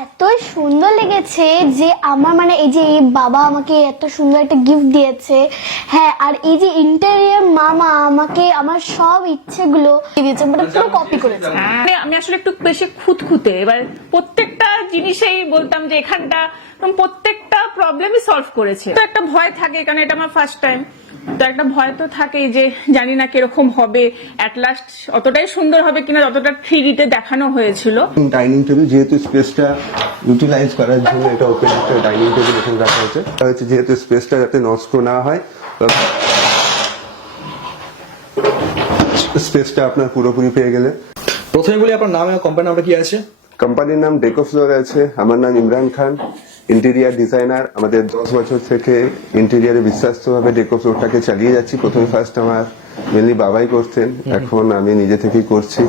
এতই সুন্দর লেগেছে যে আমার এই যে এই বাবা আমাকে এত সুন্দর একটা গিফট দিয়েছে। হ্যাঁ, আর এই যে ইন্টেরিয়র মামা আমাকে আমার সব ইচ্ছেগুলো দিয়েছে, পুরো কপি করেছে। আমি আসলে একটু বেশি খুঁতখুঁতে, এবার প্রত্যেকটা জিনিসেই বলতাম যে এখানটা প্রত্যেকটা প্রবলেমই সলভ করেছে। তো একটা ভয় থাকে, কারণ এটা আমার ফার্স্ট টাইম, তো একটা ভয় তো থাকেই যে জানি না কিরকম হবে, এট লাস্ট অতটাই সুন্দর হবে কিনা যতটা 3D তে দেখানো হয়েছিল। ডাইনিং টেবিল যেহেতু স্পেসটা ইউটিলাইজ করার জন্য এটা ওপেন একটা ডাইনিং টেবিল এখানে রাখা হয়েছে। যেহেতু স্পেসটা যাতে নষ্ট না হয়, স্পেসটা আপনার পুরোপুরি পেয়ে গেলে। প্রথমে বলি আপনার নাম এবং কোম্পানির নামটা কি আছে? কোম্পানির নাম ডেকোফ্লোর আছে, আমার নাম ইমরান খান, ইন্টেরিয়ার ডিজাইনার। আমাদের 10 বছর থেকে ইন্টেরিয়ারে বিশ্বস্তভাবে ডেকোফ্লোরটাকে চালিয়ে যাচ্ছি। প্রথমে ফার্স্ট আমার মেনলি বাবাই করতেন, এখন আমি নিজে থেকেই করছি।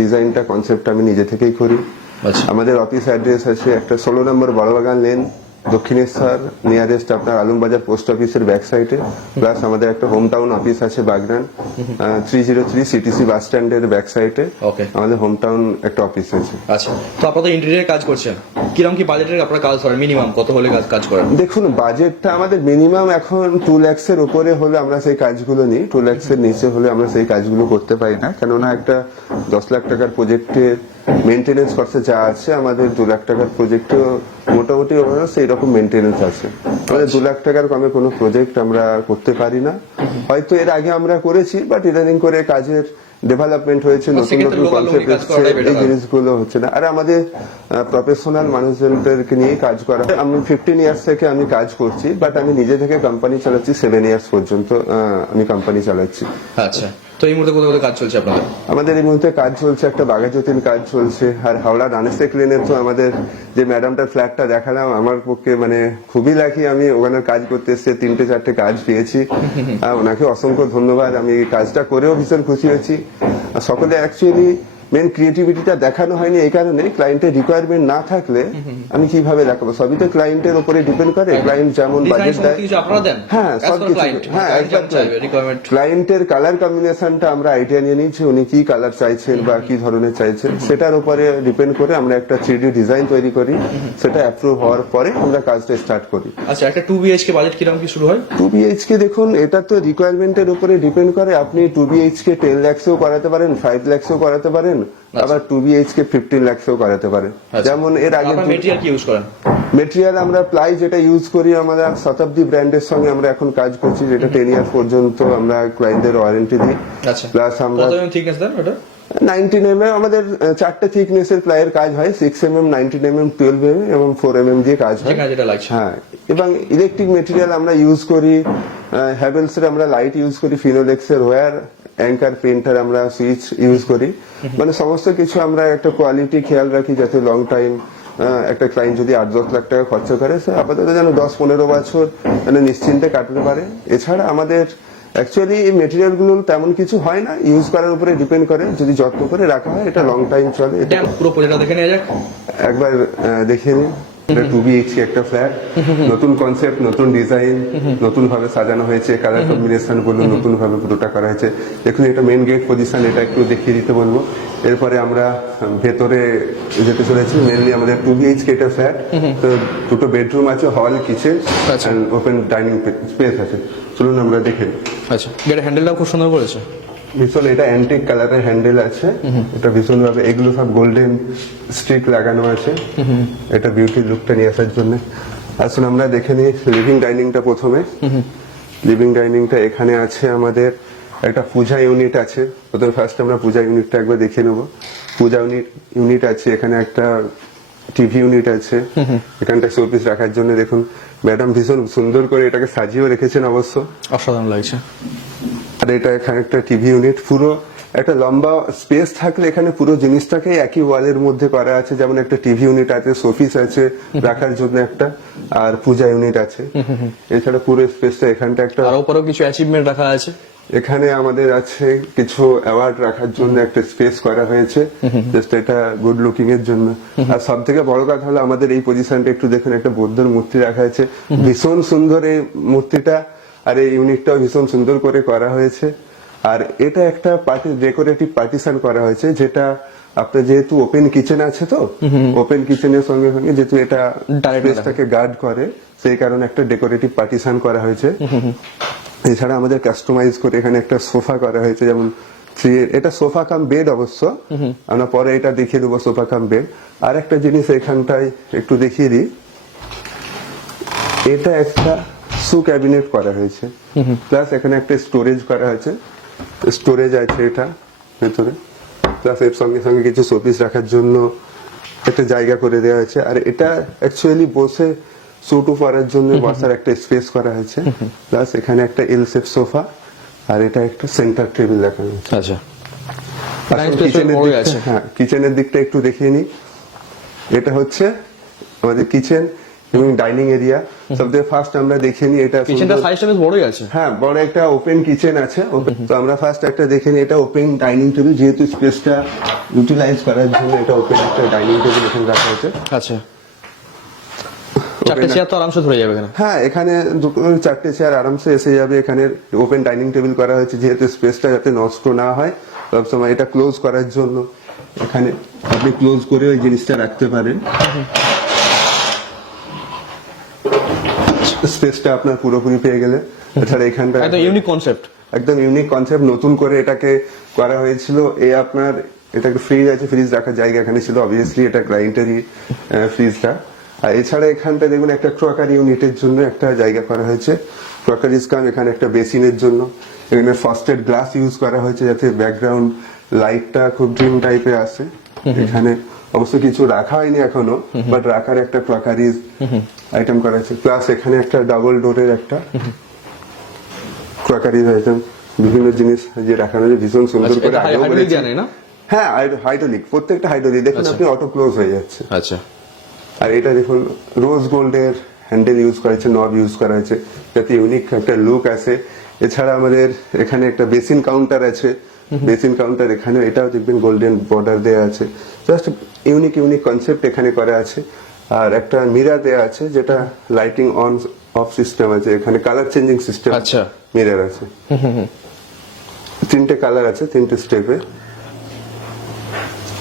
ডিজাইনটা কনসেপ্ট আমি নিজে থেকেই করি। আমাদের অফিস অ্যাড্রেস আছে একটা 16 নম্বর বড়বাগান লেন, দক্ষিণেশ্বর, নিয়ারেস্ট আপনার আলমবাজার পোস্ট অফিসের ব্যাক সাইডে। প্লাস আমাদের একটা হোম টাউন অফিস আছে বাগনান 303 সিটিসি বাস স্ট্যান্ডের ব্যাক সাইডে। আমাদের হোম টাউন একটা অফিস আছে। আচ্ছা, তো আপনারা ইন্টেরিয়ার কাজ করছেন, কিরকম কি বাজেটের আপনারা কাজ করেন? মিনিমাম কত হলে কাজ করেন? দেখুন, বাজেটটা আমাদের মিনিমাম এখন 2 lakhs এর উপরে হলে আমরা সেই কাজগুলো নিই। 2 lakhs এর নিচে হলে আমরা সেই কাজগুলো করতে পারি না, কেননা একটা 10 লাখ টাকার প্রজেক্টের মেনটেনেন্স খরচা যা আছে, আমাদের 2 লাখ টাকার প্রজেক্টেও মোটামুটি সেই রকম মেনটেনেন্স আছে। আমাদের 2 লাখ টাকার কমে কোনো প্রজেক্ট আমরা করতে পারি না। হয়তো এর আগে আমরা করেছি, বাট ইদানিং করে কাজের ডেভেলপমেন্ট হয়েছে, নতুন নতুন কনসেপ্ট এসেছে, এই জিনিসগুলো হচ্ছে না। আর আমাদের প্রফেশনাল মানুষজনদেরকে নিয়ে কাজ করা। আমি 15 ইয়ার্স থেকে আমি কাজ করছি, বাট আমি নিজে থেকে কোম্পানি চালাচ্ছি 7 ইয়ার্স পর্যন্ত আমি কোম্পানি চালাচ্ছি। আচ্ছা, তো এই মুহূর্তে কোথাও কাজ চলছে আপনাদের? আমাদের এই মুহূর্তে কাজ চলছে, একটা বাঘাযতীন কাজ চলছে। আর হাওড়া রানেসেক লেনের তো আমাদের যে ম্যাডামটার ফ্ল্যাটটা দেখালাম, আমার পক্ষে খুবই লাকি। আমি ওখানে কাজ করতে এসে 3-4টে কাজ পেয়েছি। ওনাকে অসংখ্য ধন্যবাদ। আমি কাজটা করেও ভীষণ খুশি হয়েছি। সকলে অ্যাকচুয়ালি মেন ক্রিয়েটিভিটিটা দেখানো হয়নি এই কারণে, ক্লায়েন্টের রিকোয়ারমেন্ট না থাকলে আমি কিভাবে দেখাবো? সবই তো ক্লায়েন্টের উপরে ডিপেন্ড করে। ক্লায়েন্ট যেমন বাজেট দেয়, হ্যাঁ সবকিছু, হ্যাঁ ক্লায়েন্টের কালার কম্বিনেশনটা আমরা আইডিয়া নিয়ে নিয়েছি, উনি কি কালার চাইছেন বা কি ধরনের চাইছেন, সেটার উপরে ডিপেন্ড করে আমরা একটা 3D ডিজাইন তৈরি করি। সেটা অ্যাপ্রুভ হওয়ার পরে আমরা কাজটা স্টার্ট করি। আচ্ছা, একটা 2 BHK বাজেট কিরকম কি শুরু হয়? 2 BHK দেখুন, এটা তো রিকোয়ারমেন্টের উপরে ডিপেন্ড করে। আপনি 2 BHK 10 lakhsও করাতে পারেন, 5 lakhsও করাতে পারেন, আবার 2 BHK 15 lakhsও করাতে পারে। যেমন এর আগে মেটেরিয়াল কি ইউজ করেন? মেটেরিয়াল আমরা প্লাই যেটা ইউজ করি, আমরা শতাব্দী ব্র্যান্ডের সঙ্গে আমরা এখন কাজ করছি, যেটা 10 ইয়ার পর্যন্ত আমরা ক্লায়েন্টদের ওয়ারেন্টি দিই। আচ্ছা, প্লাস আমরা কত থিকনেস দেন ওটা? 19 mm আমাদের 4টে থিকনেসের প্লাইয়ের কাজ হয়, 6 mm, 19 mm, 12 mm এবং 4 mm দিয়ে কাজ হয়। হ্যাঁ, এবং ইলেকট্রিক মেটেরিয়াল আমরা ইউজ করি, হ্যাভেলস এর আমরা লাইট ইউজ করি, ফিনোলেক্স এর ওয়্যার, অ্যাঙ্কার প্রিন্টার আমরা সুইচ ইউজ করি। সমস্ত কিছু আমরা একটা কোয়ালিটি খেয়াল রাখি, যাতে লং টাইম একটা ক্লায়েন্ট যদি 8-10 লাখ টাকা খরচা করে, সে আপাতত যেন 10-15 বছর নিশ্চিন্তে কাটাতে পারে। এছাড়া আমাদের অ্যাকচুয়ালি এই মেটেরিয়াল গুলো তেমন কিছু হয় না, ইউজ করার উপরে ডিপেন্ড করে। যদি যত্ন করে রাখা হয়, এটা লং টাইম চলে। পুরো প্রজেক্টটা দেখে নেওয়া যাক, একবার দেখে নিন। 2 BHK একটা ফ্ল্যাট, নতুন কনসেপ্ট, নতুন ডিজাইন, নতুন ভাবে সাজানো হয়েছে, কালার কম্বিনেশন গুলো নতুন ভাবে পুরোটা করা হয়েছে। দেখুন, এটা মেন গেট পজিশন, এটা একটু দেখিয়ে দিতে বলবো। এরপরে আমরা ভেতরে যেতে চলেছি। মেনলি আমাদের 2 BHK একটা ফ্ল্যাট, তো 2টো বেডরুম আছে, হল, কিচেন, ওপেন ডাইনিং স্পেস আছে। চলুন আমরা দেখে নিই। আচ্ছা, গেটের হ্যান্ডেলটা খুব সুন্দর করেছে, ভীষণ। এটা অ্যান্টিক কালারের হ্যান্ডেল আছে, এটা ভীষণ ভাবে, এগুলো সব গোল্ডেন স্ট্রিক লাগানো আছে, এটা বিউটি লুকটা নিয়ে আসার জন্য। আসুন আমরা দেখে নিই লিভিং ডাইনিংটা। প্রথমে লিভিং ডাইনিংটা এখানে আছে আমাদের একটা পূজা ইউনিট আছে। প্রথমে ফার্স্ট আমরা পূজা ইউনিটটা একবার দেখে নেব। পূজা ইউনিট আছে, এখানে একটা টিভি ইউনিট আছে, এখানটা শোপিস রাখার জন্য। দেখুন, ম্যাডাম ভীষণ সুন্দর করে এটাকে সাজিয়েও রেখেছেন, অবশ্য অসাধারণ লাগছে। আর এটা এখানে একটা টিভি ইউনিট, পুরো একটা লম্বা স্পেস থাকলে এখানে পুরো জিনিসটাকে একই ওয়ালের মধ্যে করা আছে। যেমন একটা টিভি ইউনিট আছে, শোপিস আছে রাখার জন্য একটা, আর পূজা ইউনিট আছে। এছাড়া পুরো স্পেসটা এখানটা একটা, আর উপরেও কিছু অ্যাচিভমেন্ট রাখা আছে। এখানে আমাদের আছে কিছু অ্যাওয়ার্ড রাখার জন্য একটা স্পেস করা হয়েছে, জাস্ট এটা গুড লুকিং এর জন্য। আর সব থেকে বড় কথা হলো আমাদের এই পজিশনটা একটু দেখুন, একটা বৌদ্ধর মূর্তি রাখা আছে, ভীষণ সুন্দর এই মূর্তিটা। আর এই ইউনিটটাও ভীষণ সুন্দর করে করা হয়েছে। আর এটা একটা ডেকোরেটিভ পার্টিশন করা হয়েছে, যেটা আপনার যেহেতু ওপেন কিচেন আছে তো ওপেন কিচেনের সঙ্গে সঙ্গে যেহেতু এটা Direct স্পেসটাকে গার্ড করে সেই কারণে একটা ডেকোরেটিভ পার্টিশন করা হয়েছে। এছাড়া আমাদের কাস্টমাইজ করে এখানে একটা সোফা করা হয়েছে, যেমন এটা সোফা কাম বেড অবশ্য, আমরা পরে এটা দেখিয়ে দেবো সোফা কাম বেড। আর একটা জিনিস এখানটায় একটু দেখিয়ে দিই, এটা একটা শু ক্যাবিনেট করা হয়েছে, প্লাস এখানে একটা স্টোরেজ করা হয়েছে, স্টোরেজ আছে এটা ভেতরে, প্লাস এর সঙ্গে সঙ্গে কিছু শোপিস রাখার জন্য একটা জায়গা করে দেওয়া হয়েছে। আর এটা অ্যাকচুয়ালি বসে শুট করার জন্য বসার একটা স্পেস করা হয়েছে, প্লাস এখানে একটা এল শেপ সোফা, আর এটা একটা সেন্টার টেবিল দেখানো হয়েছে। আচ্ছা, হ্যাঁ, কিচেনের দিকটা একটু দেখিয়ে নিই। এটা হচ্ছে আমাদের কিচেন এবং ডাইনিং এরিয়া। সবথেকে ফার্স্ট আমরা দেখে নিই এটা কিচেনটা সাইজটা বেশ বড়ই আছে। হ্যাঁ, বড় একটা ওপেন কিচেন আছে। তো আমরা ফার্স্ট একটা দেখে নিই, এটা ওপেন ডাইনিং টেবিল, যেহেতু স্পেসটা ইউটিলাইজ করার জন্য এটা ওপেন একটা ডাইনিং টেবিল এখানে রাখা হয়েছে। আচ্ছা, চারটে চেয়ার তো আরামসে ধরে যাবে এখানে। হ্যাঁ, এখানে দুটো চারটে চেয়ার আরামসে এসে যাবে। এখানে ওপেন ডাইনিং টেবিল করা হয়েছে যেহেতু স্পেসটা যাতে নষ্ট না হয়, সবসময় এটা ক্লোজ করার জন্য এখানে আপনি ক্লোজ করে ওই জিনিসটা রাখতে পারেন। স্পেসটা আপনার পুরোপুরি পেয়ে গেলে। এছাড়া এখানটা একদম ইউনিক কনসেপ্ট, একদম ইউনিক কনসেপ্ট, নতুন করে এটাকে করা হয়েছিল। আপনার এটা একটা ফ্রিজ আছে, ফ্রিজ রাখার জায়গা এখানে ছিল, অবভিয়াসলি এটা গ্রাইন্ডারি ফ্রিজটা। আর এছাড়া এখানটা দেখুন একটা ক্রকারি ইউনিটের জন্য একটা জায়গা করা হয়েছে, ক্রকারিজ কাম, এখানে একটা বেসিনের জন্য এখানে ফ্রস্টেড গ্লাস ইউজ করা হয়েছে যাতে ব্যাকগ্রাউন্ড লাইটটা খুব ড্রিম টাইপের আসে। এখানে অবশ্য কিছু রাখা হয়নি এখনো, বাট রাখার একটা ক্রকারিজ আইটেম করা হয়েছে, প্লাস এখানে একটা ডাবল ডোরের একটা ক্রকারিজ আইটেম, বিভিন্ন জিনিস যে রাখা হয়েছে ভীষণ সুন্দর করে। হাইড্রোলিক জানে না? হ্যাঁ, হাইড্রোলিক, প্রত্যেকটা হাইড্রোলিক। দেখুন আপনি অটো ক্লোজ হয়ে যাচ্ছে। আচ্ছা, আর এটা দেখুন রোজ গোল্ডের হ্যান্ডেল ইউজ করা হয়েছে, নব ইউজ করা হয়েছে যাতে ইউনিক একটা লুক আসে। এছাড়া আমাদের এখানে একটা বেসিন কাউন্টার আছে, বেসিন কাউন্টার এখানে এটাও দেখবেন গোল্ডেন বর্ডার দেওয়া আছে, জাস্ট ইউনিক কনসেপ্ট এখানে করা আছে। আর একটা মিরার দেওয়া আছে যেটা লাইটিং অন অফ সিস্টেম আছে, এখানে কালার চেঞ্জিং সিস্টেম। আচ্ছা, মিরার আছে, তিনটে কালার আছে, তিনটে স্টেপে,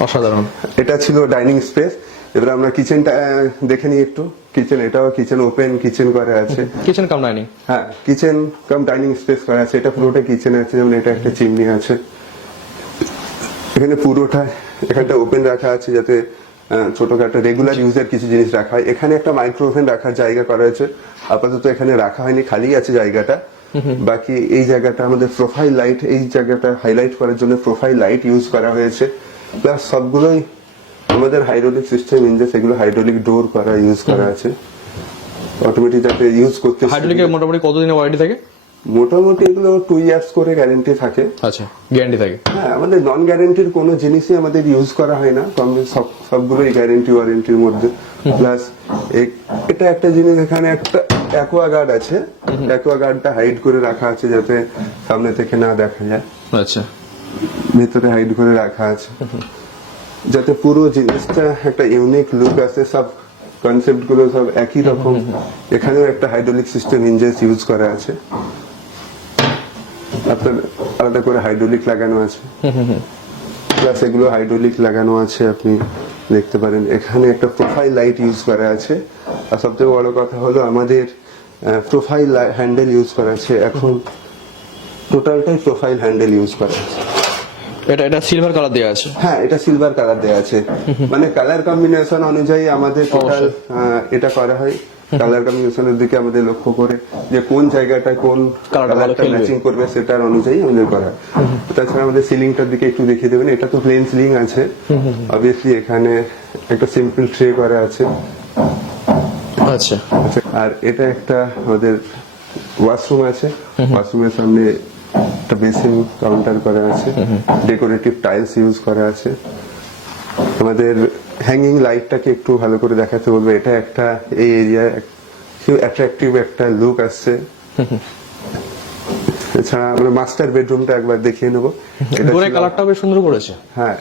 অসাধারণ। এটা ছিল ডাইনিং স্পেস। এবার আমরা কিচেনটা দেখে নিই একটু। কিচেন, এটাও কিচেন, ওপেন কিচেন করা আছে। Kitchen cum dining. হ্যাঁ, কিচেন কাম ডাইনিং স্পেস করা আছে, এটা পুরোটা কিচেন আছে। যেমন এটা একটা চিমনি আছে, এখানে পুরোটা এখানটা ওপেন রাখা আছে যাতে ছোটখাটো রেগুলার ইউজের কিছু জিনিস রাখা হয়। এখানে একটা মাইক্রো ওভেন রাখার জায়গা করা হয়েছে, আপাতত এখানে রাখা হয়নি, খালি আছে জায়গাটা। বাকি এই জায়গাটা আমাদের প্রোফাইল লাইট, এই জায়গাটা হাইলাইট করার জন্য প্রোফাইল লাইট ইউজ করা হয়েছে, প্লাস সবগুলোই আমাদের হাইড্রোলিক সিস্টেম ইঞ্জে, সেগুলো হাইড্রোলিক ডোর করা ইউজ করা আছে, অটোমেটিক যাতে ইউজ করতে। হাইড্রোলিকের মোটামুটি কতদিনের ওয়ারেন্টি থাকে? মোটামুটি এগুলো 2 ইয়ার্স করে গ্যারেন্টি থাকে। আচ্ছা, গ্যারান্টি থাকে। হ্যাঁ, আমাদের নন গ্যারেন্টির কোনো জিনিসই আমাদের ইউজ করা হয় না, সবগুলোই গ্যারেন্টি ওয়ারেন্টির মধ্যে। প্লাস এটা একটা জিনিস, এখানে একটা অ্যাকোয়াগার্ড আছে, অ্যাকোয়াগার্ডটা হাইড করে রাখা আছে যাতে সামনে থেকে না দেখা যায়। আচ্ছা, ভেতরে হাইড করে রাখা আছে যাতে পুরো জিনিসটা একটা ইউনিক লুক আসে। সব কনসেপ্ট গুলো সব একই রকম। এখানেও একটা হাইড্রোলিক সিস্টেম ইঞ্জেস ইউজ করা আছে, আপনার আলাদা করে হাইড্রোলিক লাগানো আছে, প্লাস এগুলো হাইড্রোলিক লাগানো আছে, আপনি দেখতে পারেন। এখানে একটা প্রোফাইল লাইট ইউজ করা আছে। আর সবথেকে বড় কথা হলো আমাদের প্রোফাইল হ্যান্ডেল ইউজ করা আছে। এখন টোটালটাই প্রোফাইল হ্যান্ডেল ইউজ করা আছে। এটা সিলভার কালার দেওয়া আছে। হ্যাঁ, এটা সিলভার কালার দেওয়া আছে, মানে কালার কম্বিনেশন অনুযায়ী আমাদের টোটাল এটা করা হয়। কালার কম্বিনেশনের দিকে আমাদের লক্ষ্য করে যে কোন জায়গাটায় কোন কালারটা ম্যাচিং করবে সেটার অনুযায়ী আমাদের করা। তাছাড়া আমাদের সিলিংটার দিকে একটু দেখিয়ে দেবেন। এটা তো প্লেন সিলিং আছে, অবভিয়াসলি এখানে একটা সিম্পল ট্রে করা আছে। আচ্ছা, আর এটা একটা আমাদের ওয়াশরুম আছে, ওয়াশরুমের সামনে একটা বেসিন কাউন্টার করা আছে, ডেকোরেটিভ টাইলস ইউজ করা আছে। আমাদের হ্যাঙ্গিং লাইটটাকে একটু ভালো করে দেখাতে বলবো। এটা একটা এই এরিয়ায় অ্যাট্রাকটিভ একটা লুক আসছে। এছাড়া আমরা মাস্টার বেডরুমটা একবার দেখিয়ে নেবো। ডোরের কালারটা বেশ সুন্দর করেছে। হ্যাঁ,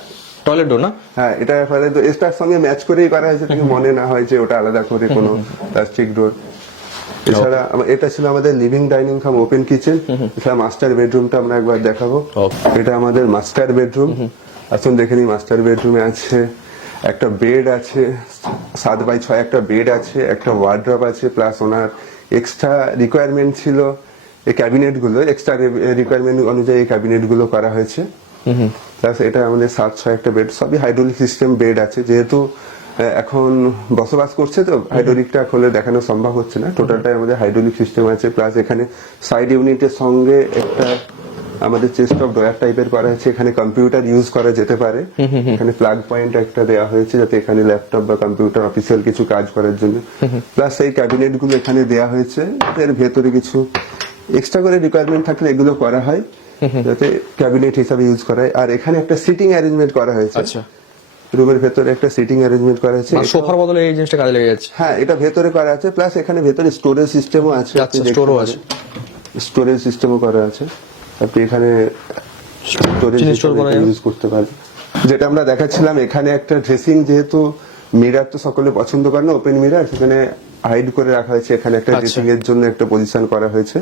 টয়লেট ডোর না? হ্যাঁ, এটা ফলে তো এটার সঙ্গে ম্যাচ করেই করা হয়েছে, থেকে মনে না হয় যে ওটা আলাদা করে কোনো প্লাস্টিক ডোর। এছাড়া এটা ছিল আমাদের লিভিং ডাইনিং কাম ওপেন কিচেন। এছাড়া মাস্টার বেডরুমটা আমরা একবার দেখাবো। এটা আমাদের মাস্টার বেডরুম। আসুন দেখে নিই মাস্টার বেডরুমে আছে একটা বেড আছে, 7x6 একটা বেড আছে, একটা ওয়ার্ড্রপ আছে, প্লাস ওনার এক্সট্রা রিকোয়ারমেন্ট ছিল এই ক্যাবিনেট গুলো, এক্সট্রা রিকোয়ারমেন্ট অনুযায়ী এই ক্যাবিনেট গুলো করা হয়েছে। প্লাস এটা আমাদের 7/6 একটা বেড, সবই হাইড্রোলিক সিস্টেম বেড আছে। যেহেতু এখন বসবাস করছে তো হাইড্রোলিকটা খুলে দেখানো সম্ভব হচ্ছে না, টোটালটাই আমাদের হাইড্রোলিক সিস্টেম আছে। প্লাস এখানে সাইড ইউনিটের সঙ্গে একটা আমাদের চেস্ট অফ ড্রয়ার টাইপের করা হয়েছে, এখানে কম্পিউটার ইউজ করা যেতে পারে। এখানে প্লাগ পয়েন্ট একটা দেওয়া হয়েছে যাতে এখানে ল্যাপটপ বা কম্পিউটার অফিসিয়াল কিছু কাজ করার জন্য। প্লাস এই ক্যাবিনেট গুলো এখানে দেওয়া হয়েছে, এর ভেতরে কিছু এক্সট্রা করে রিকোয়ারমেন্ট থাকলে এগুলো করা হয় যাতে ক্যাবিনেট হিসাবে ইউজ করা হয়। আর এখানে একটা সিটিং অ্যারেঞ্জমেন্ট করা হয়েছে, আচ্ছা, রুমের ভেতরে একটা সিটিং অ্যারেঞ্জমেন্ট করা হয়েছে। সোফার বদলে এই জিনিসটা কাজে লেগে যাচ্ছে। হ্যাঁ, এটা ভেতরে করা আছে। প্লাস এখানে ভেতরে স্টোরেজ সিস্টেমও আছে, আচ্ছা, স্টোরও আছে, স্টোরেজ সিস্টেমও করা আছে। আপনি এখানে স্টোরেজ স্টোর করা ইউজ করতে পারেন। যেটা আমরা দেখাচ্ছিলাম এখানে একটা ড্রেসিং, যেহেতু মিরার তো সকলে পছন্দ করে না, ওপেন মিরার, সেখানে হাইড করে রাখা হয়েছে। এখানে একটা ড্রেসিং এর জন্য একটা পজিশন করা হয়েছে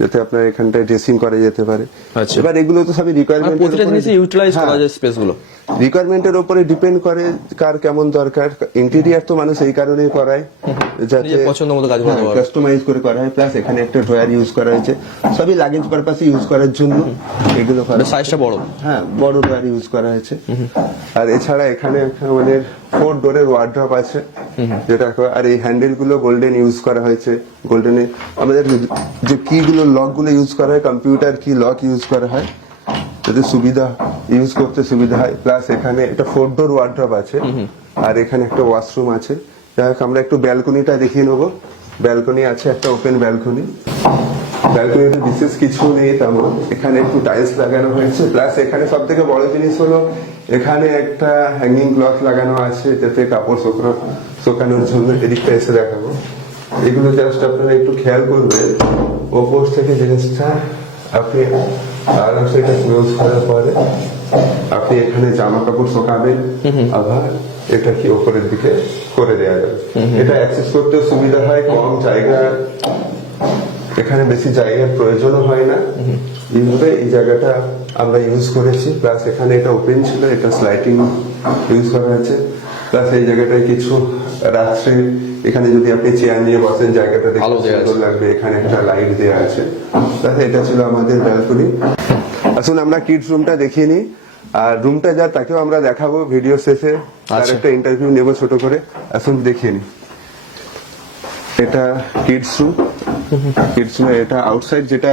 যাতে আপনার এখানটায় ড্রেসিং করা যেতে পারে। আচ্ছা। এবার এগুলো তো সবই রিকোয়ারমেন্ট, প্রতিটা জিনিসই ইউটিলাইজ করা যায় স্পেস গুলো। রিকোয়ারমেন্টের উপরে ডিপেন্ড করে কার কেমন দরকার। ইন্টেরিয়ার তো মানুষ এই কারণেই করায় যাতে নিজের পছন্দ মতো কাজ করতে পারে, কাস্টমাইজ করে করা হয়। প্লাস এখানে একটা ড্রয়ার ইউজ করা হয়েছে, সবই লাগেজ পারপাসে ইউজ করার জন্য এগুলো করা। সাইজটা বড়, হ্যাঁ, বড় ড্রয়ার ইউজ করা হয়েছে। আর এছাড়া এখানে একটা আমাদের 4 ডোরের ওয়ার্ড্রপ আছে যেটা, আর এই হ্যান্ডেল গুলো গোল্ডেন ইউজ করা হয়েছে। গোল্ডেনে আমাদের যে কি গুলো লক গুলো ইউজ করা হয়, কম্পিউটার কি লক ইউজ করা হয় যাতে সুবিধা ইউজ করতে সুবিধা হয়। প্লাস এখানে একটা 4 ডোর ওয়ার্ড্রপ আছে, আর এখানে একটা ওয়াশরুম আছে। যাই হোক, আমরা একটু ব্যালকনিটা দেখিয়ে নেবো। ব্যালকনি আছে, একটা ওপেন ব্যালকনি। ব্যালকনিতে বিশেষ কিছু নেই তেমন, এখানে একটু টাইলস লাগানো হয়েছে। প্লাস এখানে সব থেকে বড় জিনিস হলো এখানে একটা হ্যাঙ্গিং ক্লথ লাগানো আছে যাতে কাপড় শুকানোর জন্য। এদিকটা এসে দেখাবো, এগুলো জাস্ট আপনারা একটু খেয়াল করবেন। ওপর থেকে জিনিসটা আপনি আরামসে এটা ক্লোজ করার পরে আপনি এখানে জামা কাপড় শুকাবেন, আবার এটা কি ওপরের দিকে করে দেওয়া যাবে। এটা অ্যাক্সেস করতে সুবিধা হয়, কম জায়গা, এখানে বেশি জায়গার প্রয়োজনও হয় না। এইভাবে এই জায়গাটা আমরা ইউজ করেছি। প্লাস এখানে এটা ওপেন ছিল, এটা স্লাইডিং ইউজ করা আছে। প্লাস এই জায়গাটায় কিছু রাত্রে এখানে যদি আপনি চেয়ার নিয়ে বসেন জায়গাটা দেখতে সুন্দর লাগবে। এখানে একটা লাইট দেওয়া আছে। প্লাস এটা ছিল আমাদের ব্যালকনি। আসুন আমরা কিডস রুমটা দেখিয়ে নিই, আর রুমটা যা তাকেও আমরা দেখাবো ভিডিও শেষে। আর একটা ইন্টারভিউ নেব ছোট করে, আসুন দেখিয়ে নিই। এটা কিডস রুম। কিডস রুম এটা আউটসাইড, যেটা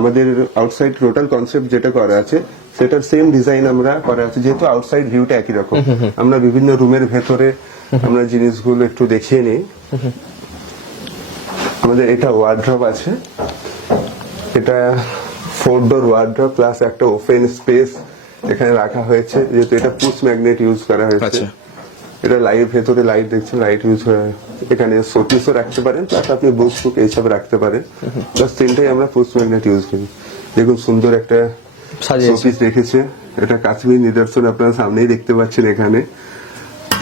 আমাদের আউটসাইড টোটাল কনসেপ্ট যেটা করা আছে সেটার সেম ডিজাইন আমরা করা আছে। যেহেতু আউটসাইড ভিউটা একই রকম, আমরা বিভিন্ন রুমের ভেতরে আমরা জিনিসগুলো একটু দেখিয়ে নিই। আমাদের এটা ওয়ার্ড্রপ আছে, এটা 4 ডোর ওয়ার্ড্রপ, প্লাস একটা ওপেন স্পেস এখানে রাখা হয়েছে। যেহেতু এটা পুশ ম্যাগনেট ইউজ করা হয়েছে, এটা লাইট, ভেতরে লাইট দেখছেন, লাইট ইউজ করা হয়। এখানে শোপিসও রাখতে পারেন, প্লাস আপনি বুক টুক এইসব রাখতে পারেন। প্লাস তিনটাই আমরা পুশ ম্যাগনেট ইউজ করি। দেখুন সুন্দর একটা শোপিস রেখেছে, এটা কাশ্মীর নিদর্শন আপনারা সামনেই দেখতে পাচ্ছেন। এখানে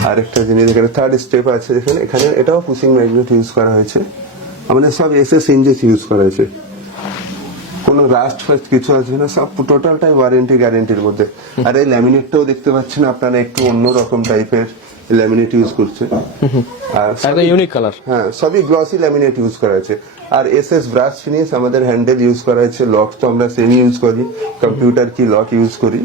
আরেকটা জিনিস, এখানে 3rd স্টেপ আছে, এখানে এটাও পুশিং ম্যাগনেট ইউজ করা হয়েছে। আমাদের সব এসএস ইঞ্জেস ইউজ করা হয়েছে, কোনো রাস্ট ফাস্ট কিছু আছে না, সব টোটালটাই ওয়ারেন্টি গ্যারেন্টির মধ্যে। আর এই ল্যামিনেটটাও দেখতে পাচ্ছেন আপনারা, একটু অন্যরকম টাইপের ল্যামিনেট ইউজ করছে। আর একদম ইউনিক কালার। হ্যাঁ, সবই গ্লসি ল্যামিনেট ইউজ করা আছে। আর এসএস ব্রাশ ফিনিশ আমাদের হ্যান্ডেল ইউজ করা আছে। লক তো আমরা সেম ইউজ করি, কম্পিউটার কি লক ইউজ করি।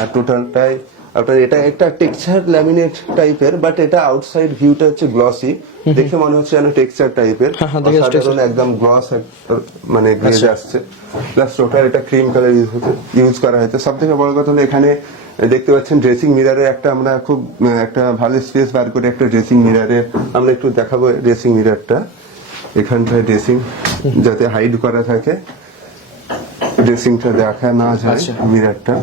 আর টোটালটাই আপনার এটা একটা টেক্সচার ল্যামিনেট টাইপের, বাট এটা আউটসাইড ভিউটা হচ্ছে গ্লসি, দেখে মনে হচ্ছে যেন টেক্সচার টাইপের, সাধারণ একদম গ্লস মানে গ্লেজ আসছে। প্লাস টোটাল এটা ক্রিম কালার ইউজ করা হয়েছে। সব থেকে বড় কথা হলো এখানে দেখতে পাচ্ছেন ড্রেসিং মিরারে একটা আমরা খুব একটা ভালো স্পেস বার করে একটা ড্রেসিং মিরারে আমরা একটু দেখাবো। ড্রেসিং মিরারটা এখানটায় ড্রেসিং যাতে হাইড করা থাকে, ড্রেসিংটা দেখা না যায়। মিরারটা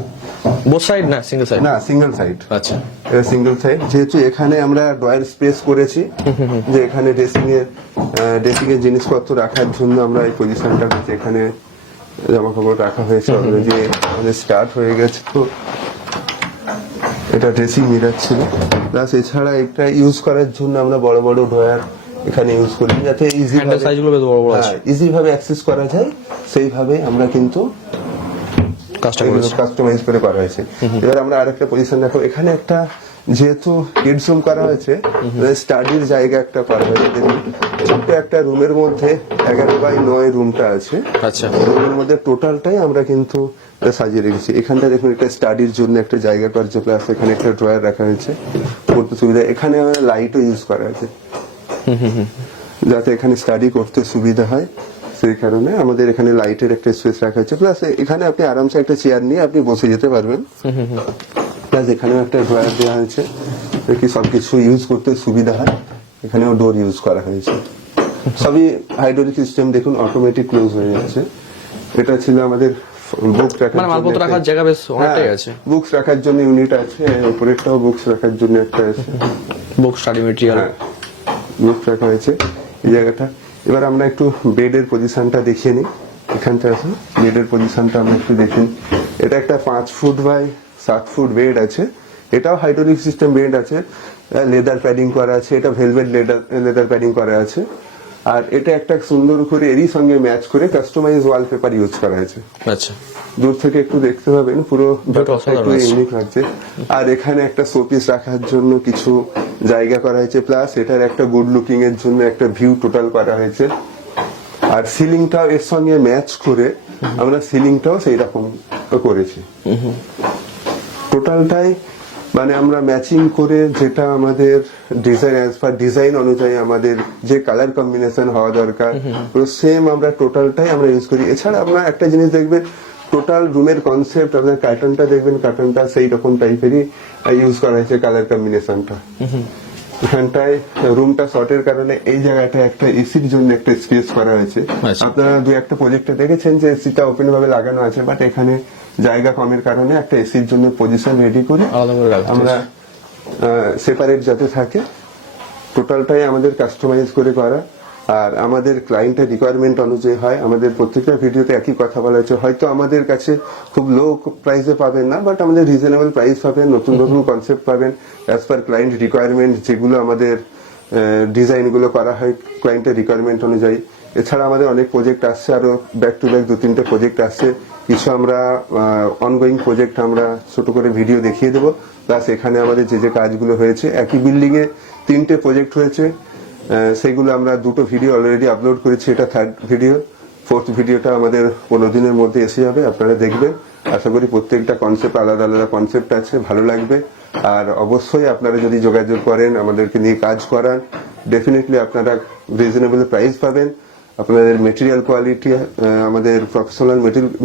বোথ সাইড না সিঙ্গেল সাইড? না, সিঙ্গেল সাইড। আচ্ছা, এটা সিঙ্গেল সাইড। যেহেতু এখানে আমরা ড্রয়ার স্পেস করেছি, যে এখানে ড্রেসিং এর জিনিসপত্র রাখার জন্য আমরা এই পজিশনটা করেছি। এখানে জামা কাপড় রাখা হয়েছে, অলরেডি আমাদের স্টার্ট হয়ে গেছে। তো এটা ড্রেসিং মিরার ছিল। প্লাস এছাড়া এটা ইউজ করার জন্য আমরা বড় বড় ড্রয়ার এখানে ইউজ করি, যাতে ইজি ভাবে অ্যাক্সেস করা যায়। সেইভাবে আমরা কিন্তু কাজটা করেছে। কাস্টমাইজ করে করা হয়েছে। এবার আমরা আরেকটা পজিশন দেখো, এখানে একটা যেহেতু কিডস রুম করা হয়েছে, স্টাডির জায়গা একটা করা হয়েছে। দেখুন ছোট্ট একটা রুমের মধ্যে 11x9 রুমটা আছে। আচ্ছা, রুমের মধ্যে টোটালটাই আমরা কিন্তু সাজিয়ে রেখেছি। এখানটা দেখুন একটা স্টাডির জন্য একটা জায়গা করা হয়েছে, প্লাস এখানে একটা ড্রয়ার রাখা হয়েছে পড়তে সুবিধা। এখানে লাইটও ইউজ করা হয়েছে যাতে এখানে স্টাডি করতে সুবিধা হয়, সেই কারণে আমাদের এখানে লাইটের একটা স্পেস রাখা হয়েছে। প্লাস এখানে আপনি আরামসে একটা চেয়ার নিয়ে আপনি বসে যেতে পারবেন। প্লাস এখানেও একটা ড্রয়ার দেওয়া হয়েছে, কি সবকিছু ইউজ করতে সুবিধা হয়। এখানেও ডোর ইউজ করা হয়েছে। সবই হাইড্রোলিক সিস্টেম, দেখুন অটোমেটিক ক্লোজ হয়ে যাচ্ছে। এটা ছিল আমাদের বুক রাখার মানে মালপত্র রাখার জায়গা বেশ অনেকটাই আছে। বুকস রাখার জন্য ইউনিট আছে, উপরেরটাও বুকস রাখার জন্য একটা আছে, বুক স্টাডি মেটেরিয়াল। হ্যাঁ বুক রাখা হয়েছে এই জায়গাটা। এবার আমরা একটু বেডের পজিশনটা দেখিয়ে নিই। এখানটা আছে বেডের পজিশনটা আমরা একটু দেখি। এটা একটা 5 ফুট বাই 7 ফুট বেড আছে। এটাও হাইড্রোলিক সিস্টেম বেড আছে, লেদার প্যাডিং করা আছে, এটা ভেলভেট লেদার প্যাডিং করা আছে। আর এটা একটা সুন্দর করে এরই সঙ্গে ম্যাচ করে কাস্টমাইজ ওয়ালপেপার ইউজ করা হয়েছে। আচ্ছা, দূর থেকে একটু দেখতে পাবেন পুরো ব্যাপারটা একটু ইউনিক লাগছে। আর এখানে একটা শোপিস রাখার জন্য কিছু জায়গা করা হয়েছে, প্লাস এটার একটা গুড লুকিং এর জন্য একটা ভিউ টোটাল করা হয়েছে। আর সিলিংটাও এর সঙ্গে ম্যাচ করে আমরা সিলিংটাও সেই রকম করেছি। টোটালটাই মানে আমরা ম্যাচিং করে যেটা আমাদের ডিজাইন অ্যাজ পার ডিজাইন অনুযায়ী আমাদের যে কালার কম্বিনেশন হওয়া দরকার পুরো সেম আমরা টোটালটাই আমরা ইউজ করি। এছাড়া আমরা একটা জিনিস দেখবেন, টোটাল রুমের কনসেপ্ট আপনার কার্টনটা দেখবেন, কার্টনটা সেই রকম টাইপেরই ইউজ করা হয়েছে কালার কম্বিনেশনটা। এখানটায় রুমটা শর্টের কারণে এই জায়গাটা একটা এসির জন্য একটা স্পেস করা হয়েছে। আচ্ছা। আপনারা দু একটা প্রজেক্টে দেখেছেন যে এসিটা ওপেন ভাবে লাগানো আছে, বাট এখানে জায়গা কমের কারণে একটা এসির জন্য পজিশন রেডি করে আলাদা করে রাখা আমরা সেপারেট যাতে থাকে। টোটালটাই আমাদের কাস্টমাইজ করে করা। আর আমাদের ক্লায়েন্টের রিকোয়ারমেন্ট অনুযায়ী হয়। আমাদের প্রত্যেকটা ভিডিওতে একই কথা বলা হয়েছে, হয়তো আমাদের কাছে খুব লো প্রাইসে পাবেন না, বাট আমাদের রিজনেবল প্রাইস পাবেন, নতুন নতুন কনসেপ্ট পাবেন অ্যাজ পার ক্লায়েন্ট রিকোয়ারমেন্ট। যেগুলো আমাদের ডিজাইনগুলো করা হয় ক্লায়েন্টের রিকোয়ারমেন্ট অনুযায়ী। এছাড়া আমাদের অনেক প্রজেক্ট আসছে, আরো ব্যাক টু ব্যাক 2-3টে প্রজেক্ট আসছে। কিছু আমরা অনগোয়িং প্রজেক্ট আমরা ছোট করে ভিডিও দেখিয়ে দেবো। প্লাস এখানে আমাদের যে যে কাজগুলো হয়েছে, একই বিল্ডিং এ 3টে প্রজেক্ট হয়েছে, সেগুলো আমরা 2টো ভিডিও অলরেডি আপলোড করেছি। এটা 3rd ভিডিও, 4th ভিডিওটা আমাদের 15 দিনের মধ্যে এসে যাবে, আপনারা দেখবেন। আশা করি প্রত্যেকটা কনসেপ্ট আলাদা আলাদা কনসেপ্ট আছে, ভালো লাগবে। আর অবশ্যই আপনারা যদি যোগাযোগ করেন, আমাদেরকে নিয়ে কাজ করান, ডেফিনেটলি আপনারা রিজনেবল প্রাইস পাবেন। আপনাদের মেটেরিয়াল কোয়ালিটি, আমাদের প্রফেশনাল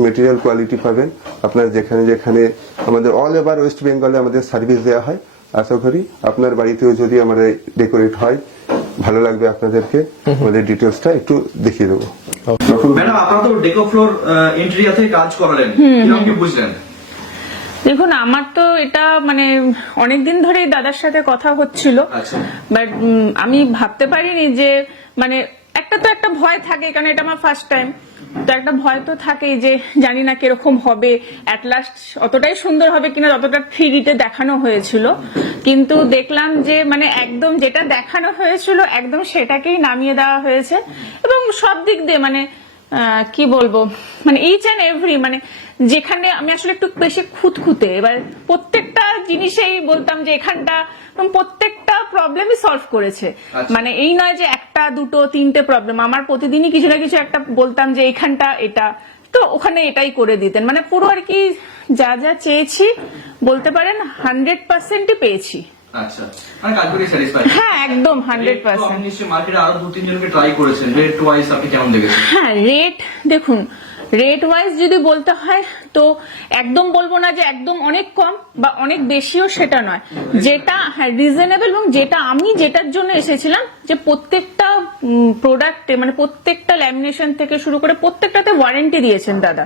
মেটেরিয়াল কোয়ালিটি পাবেন। আপনার যেখানে যেখানে আমাদের অল ওভার ওয়েস্ট বেঙ্গলে আমাদের সার্ভিস দেওয়া হয়। আশা করি আপনার বাড়িতেও যদি আমাদের ডেকোরেট হয়, ভালো লাগবে আপনাদেরকে। আমাদের ডিটেলসটা একটু দেখিয়ে দেবো। ম্যাডাম, আপনারা তো ডেকো ফ্লোর ইন্টেরিয়র থেকে কাজ করালেন, কিরকম কি বুঝলেন? দেখুন, আমার তো এটা মানে অনেকদিন ধরেই দাদার সাথে কথা হচ্ছিল, আচ্ছা। বাট আমি ভাবতে পারিনি যে মানে একটা ভয় থাকে, কারণ এটা আমার ফার্স্ট টাইম। তো একটা ভয় তো থাকেই যে জানি না কিরকম হবে, অ্যাট লাস্ট অতটাই সুন্দর হবে কিনা যতটা 3D-তে দেখানো হয়েছিল। কিন্তু দেখলাম যে মানে একদম যেটা দেখানো হয়েছিল একদম সেটাকেই নামিয়ে দেওয়া হয়েছে। এবং সব দিক দিয়ে মানে কি বলবো, মানে ইচ অ্যান্ড এভরি, মানে যেখানে আমি আসলে একটু বেশি খুঁতখুঁতে, এবার প্রত্যেকটা জিনিসেই বলতাম যে এখানটা প্রত্যেকটা প্রবলেমই সলভ করেছে। মানে এই নয় যে 1, 2, 3টে প্রবলেম, আমার প্রতিদিনই কিছু না কিছু একটা বলতাম যে এইখানটা এটা, তো ওখানে এটাই করে দিতেন। মানে পুরো আর কি যা যা চেয়েছি বলতে পারেন 100%ই পেয়েছি। আচ্ছা, মানে কাজ করে স্যাটিসফাইড? হ্যাঁ, একদম 100%। আপনি নিশ্চয়ই মার্কেটে আরো 2-3 জনকে ট্রাই করেছেন, রেট ওয়াইজ আপনি কেমন দেখেছেন? হ্যাঁ, রেট দেখুন, রেট ওয়াইজ যদি বলতে হয় তো একদম বলবো না যে একদম অনেক কম বা অনেক বেশিও, সেটা নয়। যেটা হ্যাঁ রিজনেবল, এবং যেটা আমি যেটার জন্য এসেছিলাম যে প্রত্যেকটা প্রোডাক্টে মানে প্রত্যেকটা ল্যামিনেশন থেকে শুরু করে প্রত্যেকটাতে ওয়ারেন্টি দিয়েছেন দাদা।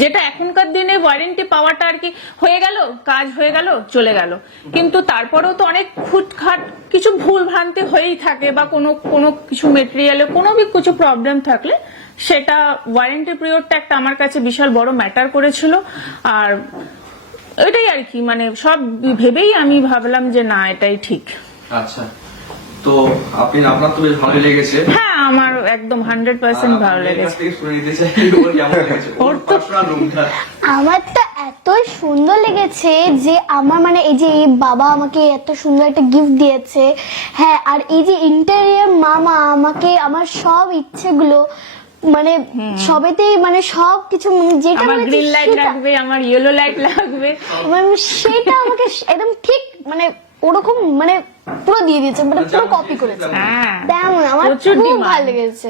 যেটা এখনকার দিনে ওয়ারেন্টি পাওয়াটা আর কি হয়ে গেল, কাজ হয়ে গেল, চলে গেল। কিন্তু তারপরেও তো অনেক খুঁতখাট কিছু ভুল ভ্রান্তি হয়েই থাকে, বা কোনো কিছু মেটেরিয়ালে কোনো কিছু প্রবলেম থাকলে সেটা ওয়ারেন্টি পিরিয়ডটা একটা আমার কাছে বিশাল বড় ম্যাটার করেছিল। আর এটাই আর কি, মানে সব ভেবেই আমি ভাবলাম যে না, এটাই ঠিক। আচ্ছা, তো আপনার তো বেশ ভালো লেগেছে? হ্যাঁ, আমার একদম 100% ভালো লেগেছে। শুনে নিতে চাই, ওর কেমন লেগেছে, ওর পার্সোনাল রুমটা? আমার তো এতই সুন্দর লেগেছে যে আমার মানে এই যে এই বাবা আমাকে এত সুন্দর একটা গিফট দিয়েছে। হ্যাঁ, আর এই যে ইন্টেরিয়র মামা আমাকে আমার সব ইচ্ছেগুলো মানে সবেতেই মানে সবকিছু যেটা আমার মানে গ্রিন লাইট সেটা- লাগবে, আমার ইয়েলো লাইট লাগবে। মানে সেটা আমাকে একদম ঠিক মানে ওরকম মানে পুরো দিয়ে দিয়েছে, মানে পুরো কপি করেছে। হ্যাঁ, তেমন আমার প্রচুর খুব demand। ভালো লেগেছে।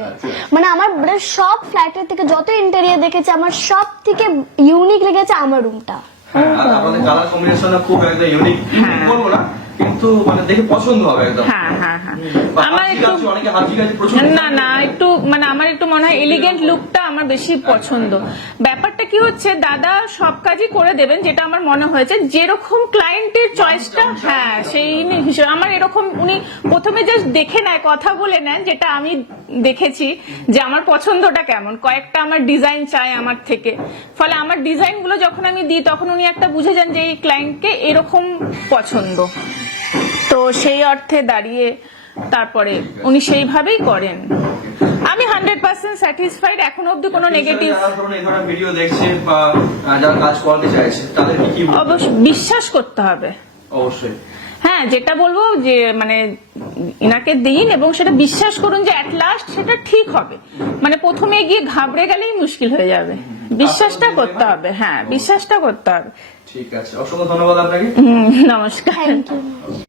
মানে আমার মানে সব ফ্ল্যাটের থেকে যত ইন্টেরিয়র দেখেছে আমার সব থেকে ইউনিক লেগেছে আমার রুমটা। হ্যাঁ, আর আপনাদের কালার কম্বিনেশন খুব একদম ইউনিক বলবো না, কিন্তু মানে দেখে পছন্দ হবে একদম। হ্যাঁ হ্যাঁ হ্যাঁ, বা আমার হাতি একটু গাছ, অনেকে হাতি গাছ প্রচুর না না একটু মানে আমার একটু মনে হয় এলিগেন্ট লুকটা আমার বেশি পছন্দ। ব্যাপারটা কি হচ্ছে, দাদা সব কাজই করে দেবেন, যেটা আমার মনে হয়েছে যেরকম ক্লায়েন্টের চয়েসটা, হ্যাঁ সেই হিসেবে আমার এরকম উনি প্রথমে জাস্ট দেখে নেয়, কথা বলে নেন, যেটা আমি দেখেছি যে আমার পছন্দটা কেমন, কয়েকটা আমার ডিজাইন চাই আমার থেকে, ফলে আমার ডিজাইন গুলো যখন আমি দিই তখন উনি একটা বুঝে যান যে এই ক্লায়েন্টকে এরকম পছন্দ, তো সেই অর্থে দাঁড়িয়ে তারপরে উনি সেইভাবেই করেন। আমি 100% স্যাটিসফাইড, এখনো অব্দি কোনো নেগেটিভ। যারা ধরুন এই ধরনের ভিডিও দেখছে বা যারা কাজ করতে চাইছে তাদেরকে কি বলবো? অবশ্যই বিশ্বাস করতে হবে। অবশ্যই হ্যাঁ, যেটা বলবো যে মানে ইনাকে দিন এবং সেটা বিশ্বাস করুন যে অ্যাট লাস্ট সেটা ঠিক হবে। মানে প্রথমে গিয়ে ঘাবড়ে গেলেই মুশকিল হয়ে যাবে, বিশ্বাসটা করতে হবে। হ্যাঁ, বিশ্বাসটা করতে হবে। ঠিক আছে, অসংখ্য ধন্যবাদ আপনাকে। নমস্কার। Thank you.